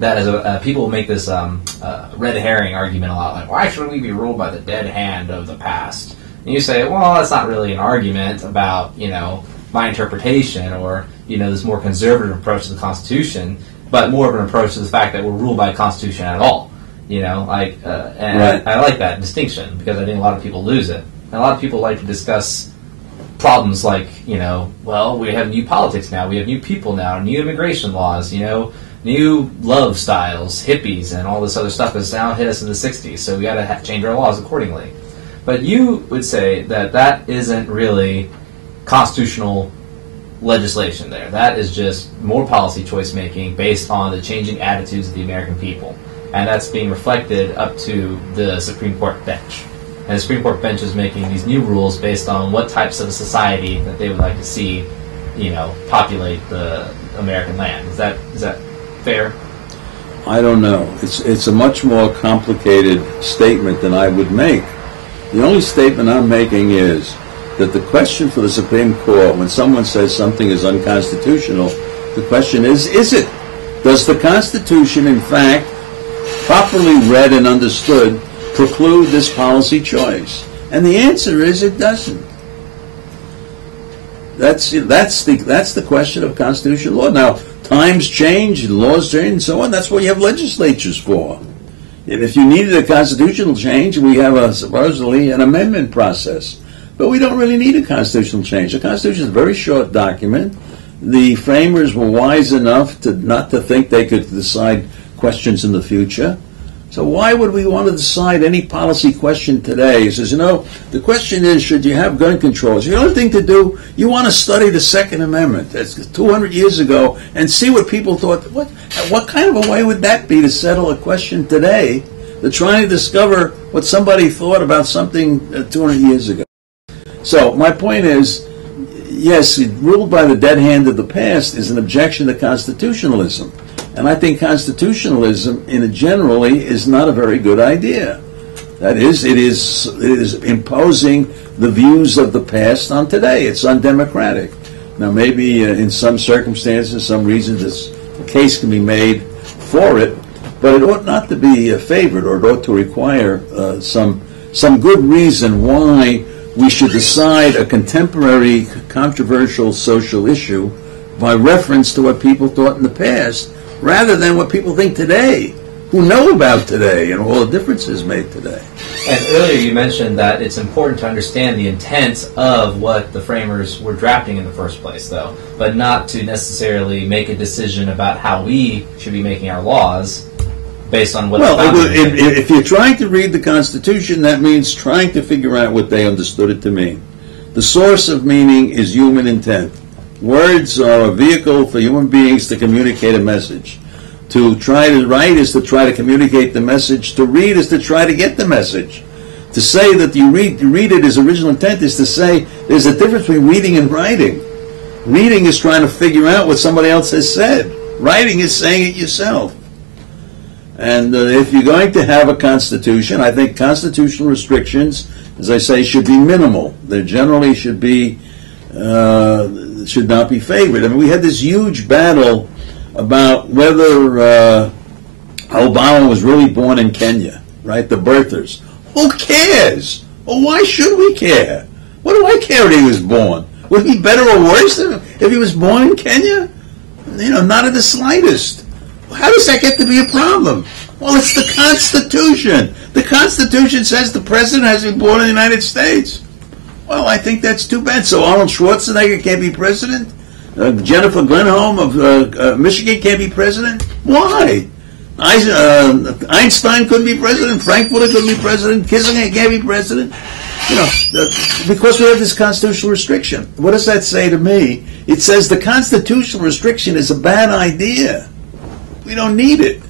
as people make this red herring argument a lot, like, why should we be ruled by the dead hand of the past? And you say, well, that's not really an argument about, my interpretation or, this more conservative approach to the Constitution, but more of an approach to the fact that we're ruled by a Constitution at all. And right. I like that distinction because I think a lot of people lose it. And a lot of people like to discuss problems like, well, we have new politics now, we have new people now, new immigration laws, new love styles, hippies, and all this other stuff has now hit us in the 60s, so we got to change our laws accordingly. But you would say that isn't really constitutional legislation there. That is just more policy choice making based on the changing attitudes of the American people. And that's being reflected up to the Supreme Court bench. And the Supreme Court bench is making these new rules based on what types of society that they would like to see, populate the American land. Is that fair? I don't know. It's a much more complicated statement than I would make. The only statement I'm making is that the question for the Supreme Court, when someone says something is unconstitutional, the question is it? Does the Constitution, in fact, properly read and understood, preclude this policy choice? And the answer is it doesn't. That's the question of constitutional law. Now, times change, laws change, and so on. That's what you have legislatures for. And if you needed a constitutional change, we have supposedly an amendment process. But we don't really need a constitutional change. The Constitution is a very short document. The framers were wise enough not to think they could decide questions in the future. So why would we want to decide any policy question today? He says, the question is, should you have gun controls? The only thing to do, you want to study the Second Amendment. That's 200 years ago and see what people thought. What kind of a way would that be to settle a question today? They're trying to discover what somebody thought about something 200 years ago. So my point is, yes, ruled by the dead hand of the past is an objection to constitutionalism. And I think constitutionalism, generally, is not a very good idea. That is, it is imposing the views of the past on today. It's undemocratic. Now, maybe in some circumstances, some reasons, a case can be made for it, but it ought not to be favored, or it ought to require some good reason why we should decide a contemporary controversial social issue by reference to what people thought in the past, rather than what people think today, who know about today and all the differences made today. And earlier you mentioned that it's important to understand the intent of what the framers were drafting in the first place, though, but not to necessarily make a decision about how we should be making our laws based on what if you're trying to read the Constitution, that means trying to figure out what they understood it to mean. The source of meaning is human intent. Words are a vehicle for human beings to communicate a message. To try to write is to try to communicate the message. To read is to try to get the message. To say that you read it as original intent is to say there's a difference between reading and writing. Reading is trying to figure out what somebody else has said. Writing is saying it yourself. And if you're going to have a constitution, I think constitutional restrictions, as I say, should be minimal. They generally should not be favored. I mean, we had this huge battle about whether Obama was really born in Kenya, right? The birthers. Who cares? Well, why should we care? What do I care that he was born? Would it be better or worse? if he was born in Kenya? Not in the slightest. How does that get to be a problem? Well, it's the Constitution. The Constitution says the president has to be born in the United States. Well, I think that's too bad. So Arnold Schwarzenegger can't be president? Jennifer Glenholm of Michigan can't be president? Why? Einstein couldn't be president. Frankfurter couldn't be president. Kissinger can't be president. Because we have this constitutional restriction. What does that say to me? It says the constitutional restriction is a bad idea. We don't need it.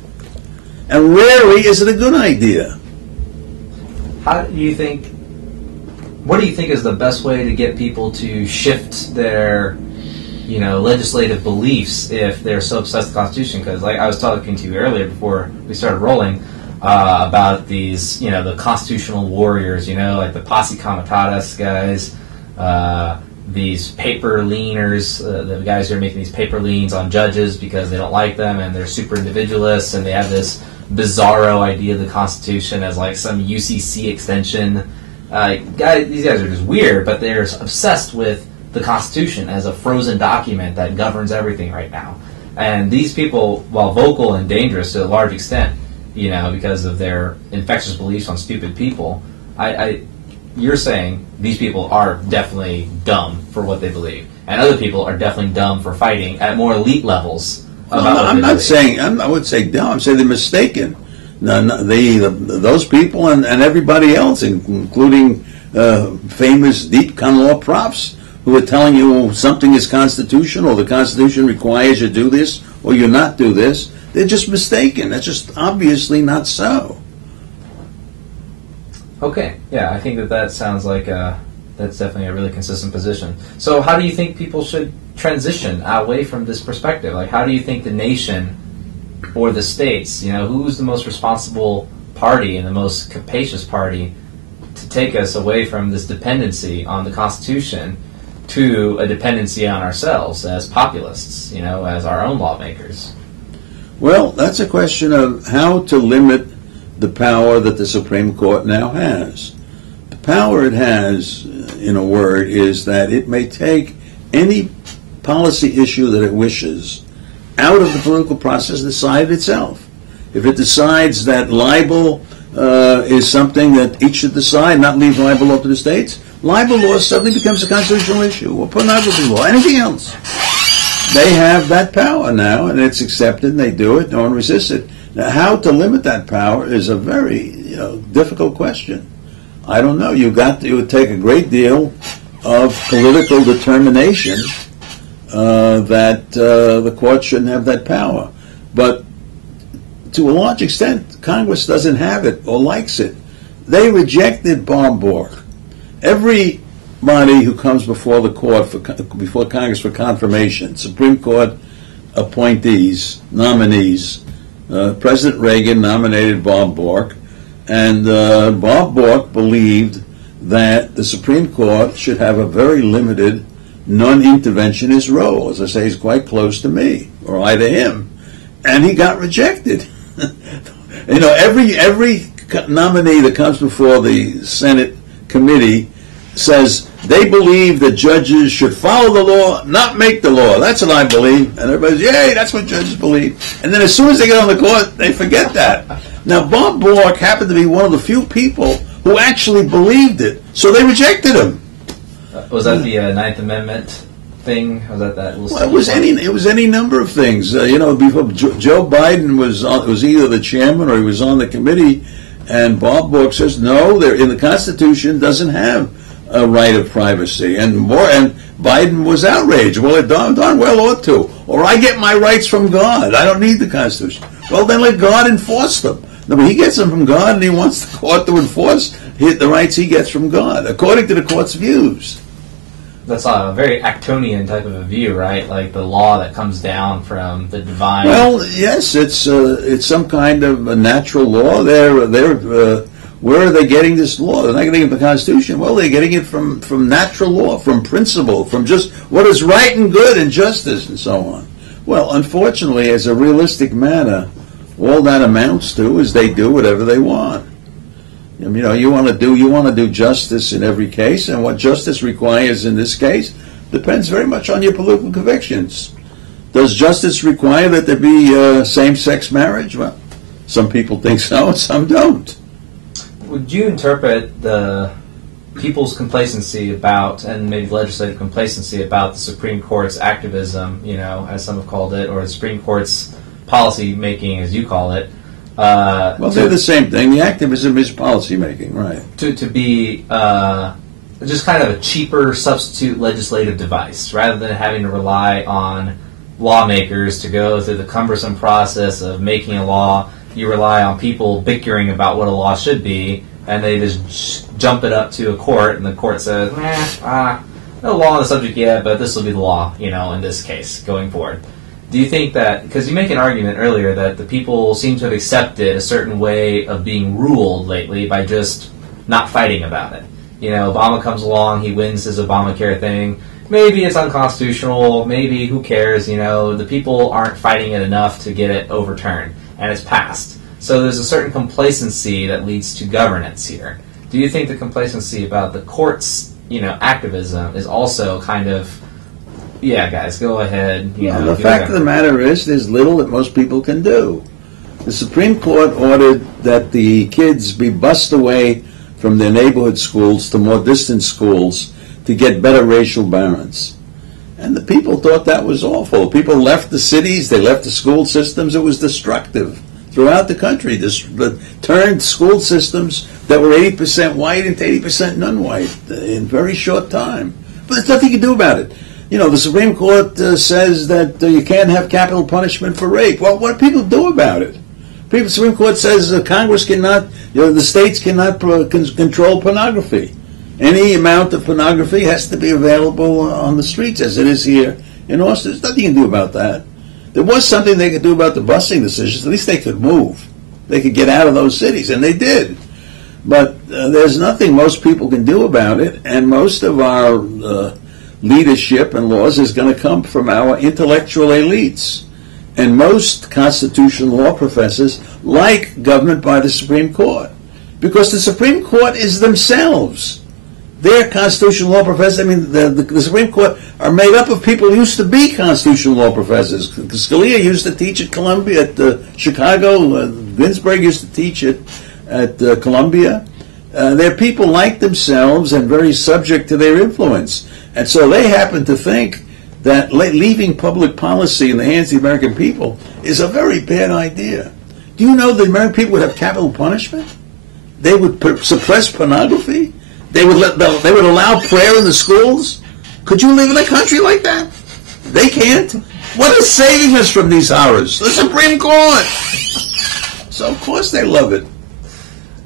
And rarely is it a good idea. What do you think is the best way to get people to shift their, legislative beliefs if they're so obsessed with the Constitution? Because, like I was talking to you earlier before we started rolling, about these, the constitutional warriors, like the Posse Comitatus guys, these paper leaners, the guys who are making these paper leans on judges because they don't like them and they're super individualists and they have this bizarro idea of the Constitution as like some UCC extension. These guys are just weird, but they're obsessed with the Constitution as a frozen document that governs everything right now. And these people, while vocal and dangerous to a large extent, because of their infectious beliefs on stupid people, you're saying these people are definitely dumb for what they believe, and other people are definitely dumb for fighting at more elite levels. I'm not saying, I would say dumb, I'm saying they're mistaken. Those people and everybody else, including famous deep common law profs, who are telling you something is constitutional, the Constitution requires you do this, or you not do this, they're just mistaken. That's just obviously not so. Okay, yeah, I think that sounds like that's definitely a really consistent position. So how do you think people should transition away from this perspective? Like, how do you think the nation or the states, who's the most responsible party and the most capacious party to take us away from this dependency on the Constitution to a dependency on ourselves as populists, as our own lawmakers? Well, that's a question of how to limit the power that the Supreme Court now has. The power it has, in a word, is that it may take any policy issue that it wishes out of the political process and decide it itself. If it decides that libel is something that each should decide, not leave libel law to the states, libel law suddenly becomes a constitutional issue, or pornography law, anything else. They have that power now, and it's accepted, and they do it, no one resists it. Now, how to limit that power is a very difficult question. I don't know. It would take a great deal of political determination that the court shouldn't have that power. But to a large extent, Congress doesn't have it or likes it. They rejected Bob Bork. Everybody who comes before the court, before Congress for confirmation, Supreme Court appointees, nominees, President Reagan nominated Bob Bork, and Bob Bork believed that the Supreme Court should have a very limited non-interventionist role. As I say, he's quite close to me, or I to him, and he got rejected. Every nominee that comes before the Senate committee says they believe that judges should follow the law, not make the law. That's what I believe. And everybody's, yay, that's what judges believe. And then as soon as they get on the court, they forget that. Now, Bob Bork happened to be one of the few people who actually believed it, so they rejected him. Was that the Ninth Amendment thing? Was that well, it was any number of things. Before Joe Biden was either the chairman or he was on the committee, and Bob Bork says, no, in the Constitution doesn't have a right of privacy, and Biden was outraged. Well, it darn well ought to. Or I get my rights from God. I don't need the Constitution. Well, then let God enforce them. No, but he gets them from God, and he wants the court to enforce the rights he gets from God, according to the court's views. That's a very Actonian type of a view, right? Like the law that comes down from the divine. Well, yes, it's some kind of a natural law. Where are they getting this law? They're not getting it from the Constitution. Well, they're getting it from natural law, from principle, from just what is right and good and justice and so on. Well, unfortunately, as a realistic matter, all that amounts to is they do whatever they want. You want to do justice in every case, and what justice requires in this case, depends very much on your political convictions. Does justice require that there be same-sex marriage? Well, some people think so, and some don't. Would you interpret the people's complacency about, and maybe legislative complacency about, the Supreme Court's activism, as some have called it, or the Supreme Court's policy making, as you call it? Well, they're the same thing. The activism is policy making, right? To be just kind of a cheaper substitute legislative device, rather than having to rely on lawmakers to go through the cumbersome process of making a law. You rely on people bickering about what a law should be, and they just jump it up to a court, and the court says, no law on the subject yet, but this will be the law, in this case, going forward. Do you think that, because you make an argument earlier that the people seem to have accepted a certain way of being ruled lately by just not fighting about it? Obama comes along, he wins his Obamacare thing. Maybe it's unconstitutional, maybe who cares, the people aren't fighting it enough to get it overturned, and it's passed. So there's a certain complacency that leads to governance here. Do you think the complacency about the court's, activism is also kind of, yeah, guys, go ahead. The fact of the matter is there's little that most people can do. The Supreme Court ordered that the kids be bused away from their neighborhood schools to more distant schools to get better racial balance. And the people thought that was awful. People left the cities, they left the school systems. It was destructive throughout the country. This turned school systems that were 80% white into 80% non-white in a very short time. But there's nothing you can do about it. The Supreme Court says that you can't have capital punishment for rape. Well, what do people do about it? The Supreme Court says Congress cannot, the states cannot control pornography. Any amount of pornography has to be available on the streets, as it is here in Austin. There's nothing you can do about that. There was something they could do about the busing decisions. At least they could move. They could get out of those cities, and they did. But there's nothing most people can do about it, and most of our leadership and laws is going to come from our intellectual elites. And most constitutional law professors like government by the Supreme Court, because the Supreme Court is themselves. They're constitutional law professors. I mean, the Supreme Court are made up of people who used to be constitutional law professors. Scalia used to teach at Columbia, at Chicago. Ginsburg used to teach at Columbia. They're people like themselves and very subject to their influence. And so they happen to think that leaving public policy in the hands of the American people is a very bad idea. Do you know the American people would have capital punishment? They would suppress pornography? They would allow prayer in the schools? Could you live in a country like that? They can't. What is saving us from these horrors? The Supreme Court. So of course they love it.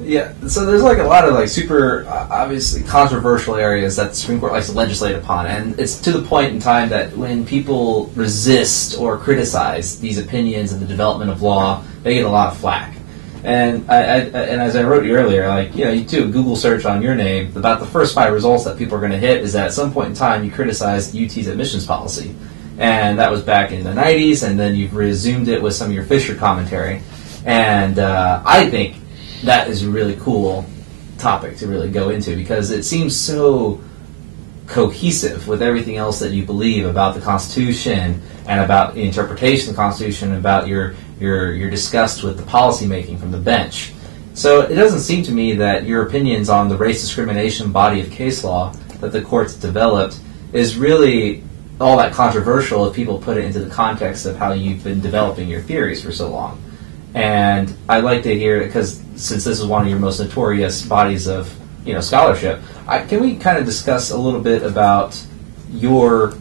Yeah, so there's a lot of super obviously controversial areas that the Supreme Court likes to legislate upon, and it's to the point in time that when people resist or criticize these opinions and the development of law, they get a lot of flack. And and as I wrote you earlier, you do a Google search on your name, about the first 5 results that people are going to hit is that at some point in time you criticized UT's admissions policy, and that was back in the 90s, and then you've resumed it with some of your Fisher commentary, and I think that is a really cool topic to really go into because it seems so cohesive with everything else that you believe about the Constitution and about the interpretation of the Constitution, and about your disgust with the policy making from the bench. So it doesn't seem to me that your opinions on the race discrimination body of case law that the court's developed is really all that controversial if people put it into the context of how you've been developing your theories for so long. And I'd like to hear, because since this is one of your most notorious bodies of scholarship, can we kind of discuss a little bit about your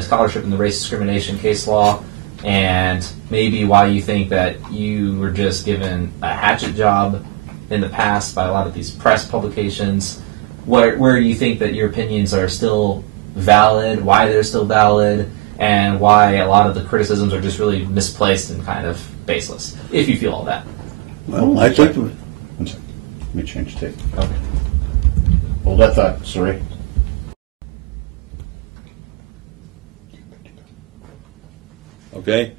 scholarship in the race discrimination case law, and maybe why you think that you were just given a hatchet job in the past by a lot of these press publications, where you think that your opinions are still valid, why they're still valid, and why a lot of the criticisms are just really misplaced and kind of baseless, if you feel all that. Well, I think... One second. Let me change tape. Okay. Hold that thought, sorry. Okay.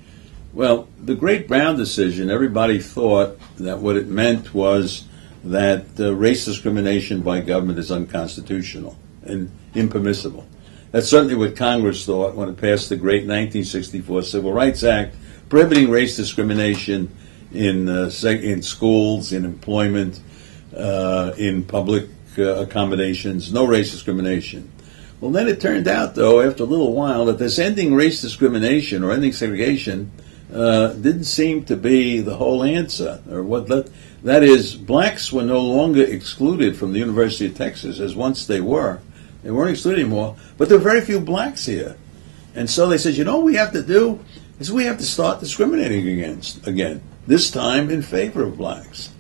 Well, the Great Brown decision, everybody thought that what it meant was that race discrimination by government is unconstitutional and impermissible. That's certainly what Congress thought when it passed the great 1964 Civil Rights Act, prohibiting race discrimination in schools, in employment, in public accommodations, no race discrimination. Well, then it turned out, though, after a little while, that this ending race discrimination or ending segregation didn't seem to be the whole answer. Or that is, blacks were no longer excluded from the University of Texas as once they were. They weren't excluded anymore, but there were very few blacks here. And so they said, you know what we have to do is we have to start discriminating again, this time in favor of blacks.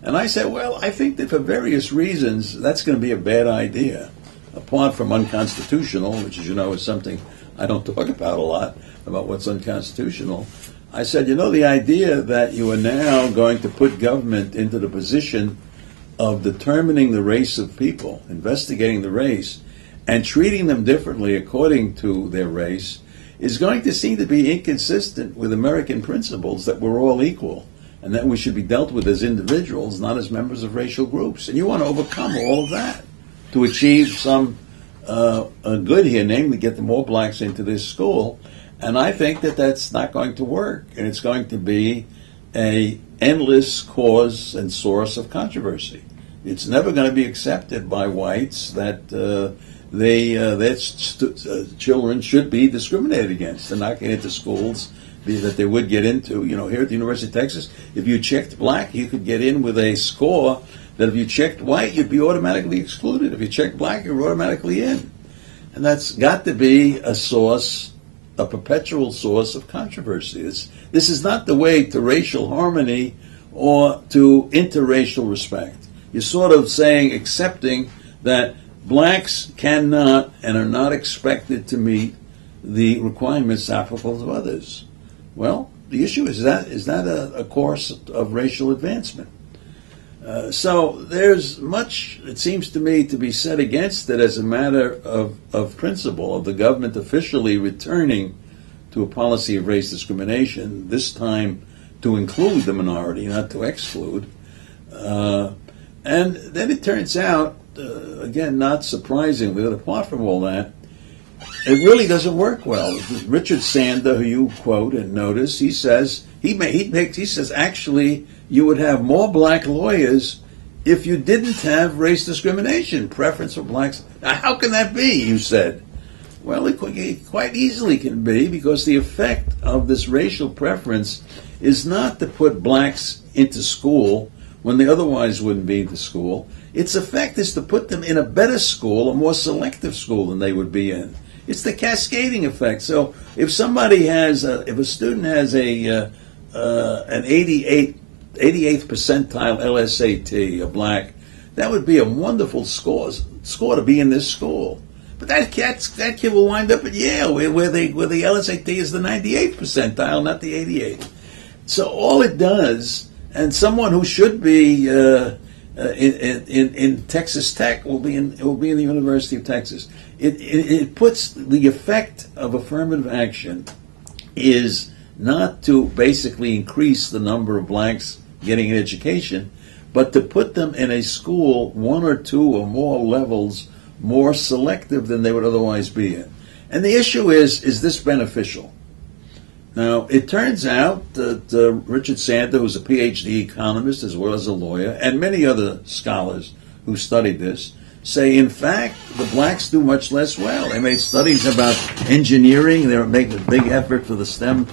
And I said, well, I think that for various reasons, that's going to be a bad idea. Apart from unconstitutional, which, as you know, is something I don't talk about a lot, about what's unconstitutional. I said, you know, the idea that you are now going to put government into the position of determining the race of people, investigating the race, and treating them differently according to their race, is going to seem to be inconsistent with American principles that we're all equal, and that we should be dealt with as individuals, not as members of racial groups. And you want to overcome all of that to achieve some good here, namely get more blacks into this school. And I think that that's not going to work, and it's going to be an endless cause and source of controversy. It's never going to be accepted by whites that children should be discriminated against. They're not getting into schools that they would get into. You know, here at the University of Texas, if you checked black, you could get in with a score that if you checked white, you'd be automatically excluded. If you checked black, you're automatically in. And that's got to be a source, a perpetual source of controversy. This is not the way to racial harmony or to interracial respect. You're sort of accepting that blacks cannot and are not expected to meet the requirements applicable to others. Well, the issue is that a course of racial advancement? So there's much, it seems to me, to be said against it as a matter of principle, of the government officially returning to a policy of race discrimination, this time to include the minority, not to exclude. And then it turns out, again, not surprisingly, that apart from all that, it really doesn't work well. Richard Sander, who you quote and notice, he says actually you would have more black lawyers if you didn't have race discrimination, preference for blacks. Now, how can that be, you said? Well, it quite easily can be, because the effect of this racial preference is not to put blacks into school when they otherwise wouldn't be into school. Its effect is to put them in a better school, a more selective school than they would be in. It's the cascading effect. So if somebody has, if a student has an 88th percentile LSAT, a black, that would be a wonderful score to be in this school. But that kid will wind up at Yale, where the LSAT is the 98th percentile, not the 88th. So all it does, and someone who should be in Texas Tech will be in the University of Texas. It puts the effect of affirmative action is not to basically increase the number of blacks getting an education, but to put them in a school one or two or more levels more selective than they would otherwise be in. And the issue is this beneficial? Now, it turns out that Richard Sander, who's a PhD economist as well as a lawyer, and many other scholars who studied this, say, in fact, the blacks do much less well. They made studies about engineering. They were making a big effort for the STEM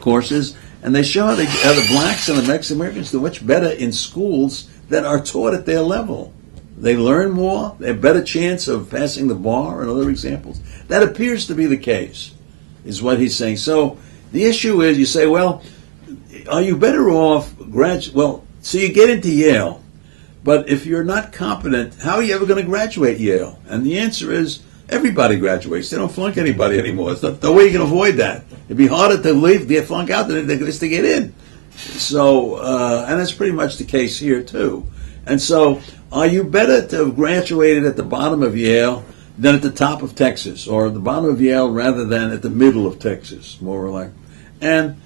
courses, and they show how the blacks and the Mexican Americans do much better in schools that are taught at their level. They learn more. They have a better chance of passing the bar, and other examples. That appears to be the case, is what he's saying. So the issue is, you say, well, are you better off so you get into Yale, but if you're not competent, how are you ever going to graduate Yale? And the answer is, everybody graduates. They don't flunk anybody anymore. It's the way you can avoid that. It'd be harder to leave, get flunk out than it is to get in. So, and that's pretty much the case here, too. And so, are you better to have graduated at the bottom of Yale than at the top of Texas, or at the bottom of Yale rather than at the middle of Texas, more or less? And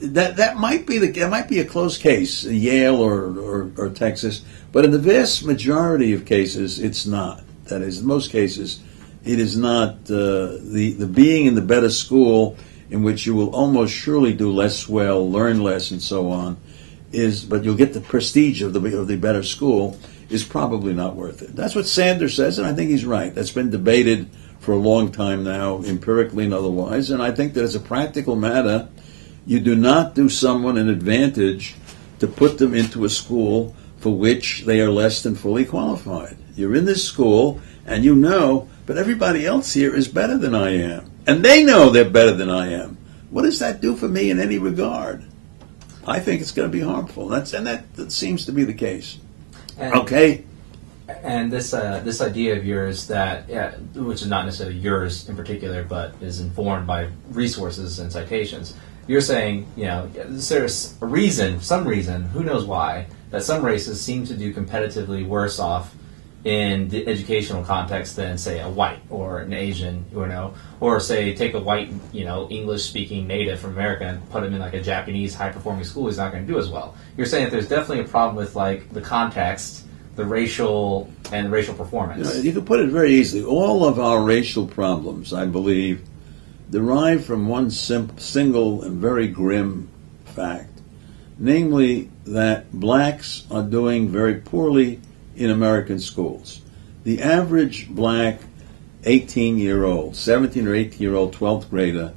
that might be a close case, Yale or Texas, but in the vast majority of cases, it's not. That is, in most cases, It is not the being in the better school, in which you will almost surely do less well, learn less, and so on, but you'll get the prestige of the better school, is probably not worth it. That's what Sanders says, and I think he's right. That's been debated for a long time now, empirically and otherwise, and I think that as a practical matter, you do not do someone an advantage to put them into a school for which they are less than fully qualified. You're in this school, and you know, but everybody else here is better than I am. And they know they're better than I am. What does that do for me in any regard? I think it's going to be harmful. That seems to be the case. Okay? And this idea of yours that, which is not necessarily yours in particular, but is informed by resources and citations, you're saying, there's some reason, who knows why, that some races seem to do competitively worse off in the educational context than, say, a white or an Asian, or say take a white, English-speaking native from America and put him in like a Japanese high-performing school, he's not going to do as well. You're saying that there's definitely a problem with like the context, the racial performance. You can put it very easily. All of our racial problems, I believe, derive from one single and very grim fact, namely that blacks are doing very poorly in American schools. The average black 18-year-old, 17 or 18-year-old 12th grader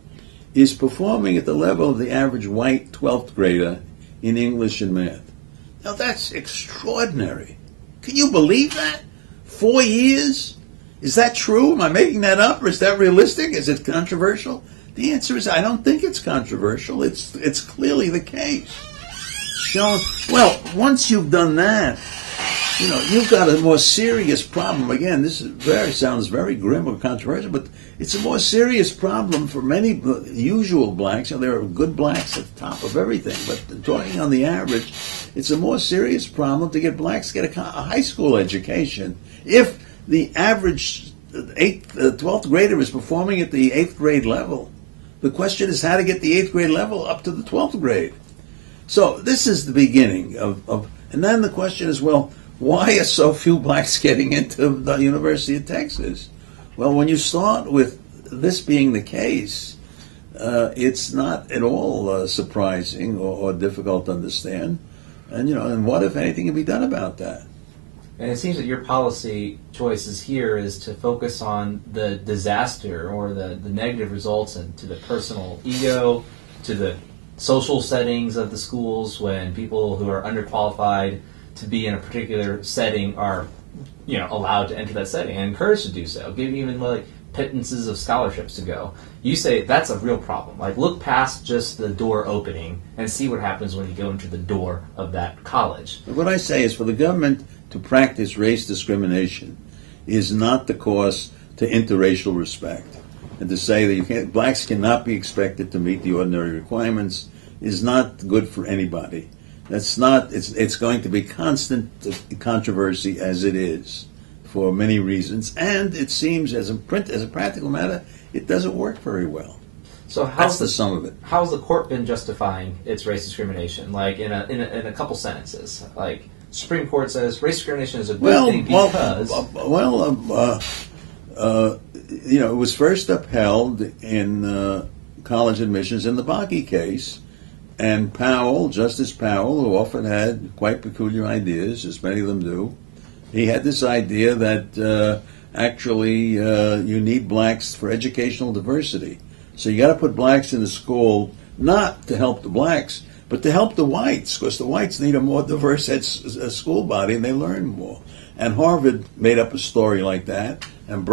is performing at the level of the average white 12th grader in English and math. Now that's extraordinary. Can you believe that? 4 years? Is that true? Am I making that up, or is that realistic? Is it controversial? The answer is I don't think it's controversial. It's clearly the case. Well, once you've done that, you've got a more serious problem. Again, this sounds very grim or controversial, but it's a more serious problem for many usual blacks. There are good blacks at the top of everything, but talking on the average, it's a more serious problem to get blacks to get a high school education. If the average 12th grader is performing at the 8th grade level, the question is how to get the 8th grade level up to the 12th grade. So this is the beginning and then the question is, well, why are so few blacks getting into the University of Texas? Well, when you start with this being the case, it's not at all surprising or difficult to understand. And what, if anything, can be done about that? And it seems that your policy choices here is to focus on the disaster or the negative results and to the personal ego, to the social settings of the schools when people who are underqualified to be in a particular setting are, allowed to enter that setting and encouraged to do so, giving even like pittances of scholarships to go. You say that's a real problem. Like, look past just the door opening and see what happens when you go into the door of that college. What I say is, for the government to practice race discrimination is not the course to interracial respect. And to say that blacks cannot be expected to meet the ordinary requirements is not good for anybody. That's not. It's going to be constant controversy, as it is, for many reasons. And it seems, as a practical matter, it doesn't work very well. So that's the sum of it. How's the court been justifying its race discrimination? Like in a couple sentences, like Supreme Court says race discrimination is a good thing because. It was first upheld in college admissions in the Bakke case. And Justice Powell, who often had quite peculiar ideas, as many of them do, he had this idea that you need blacks for educational diversity. So you got to put blacks in the school not to help the blacks, but to help the whites, because the whites need a more diverse school body and they learn more. And Harvard made up a story like that, and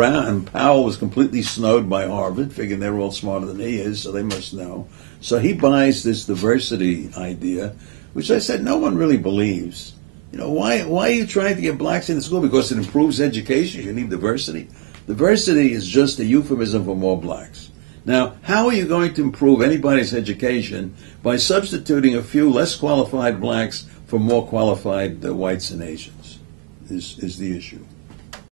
Powell was completely snowed by Harvard, figuring they're all smarter than he is, so they must know. So he buys this diversity idea, which I said no one really believes. Why are you trying to get blacks in the school? Because it improves education. You need diversity. Diversity is just a euphemism for more blacks. Now, how are you going to improve anybody's education by substituting a few less qualified blacks for more qualified whites and Asians? Is the issue.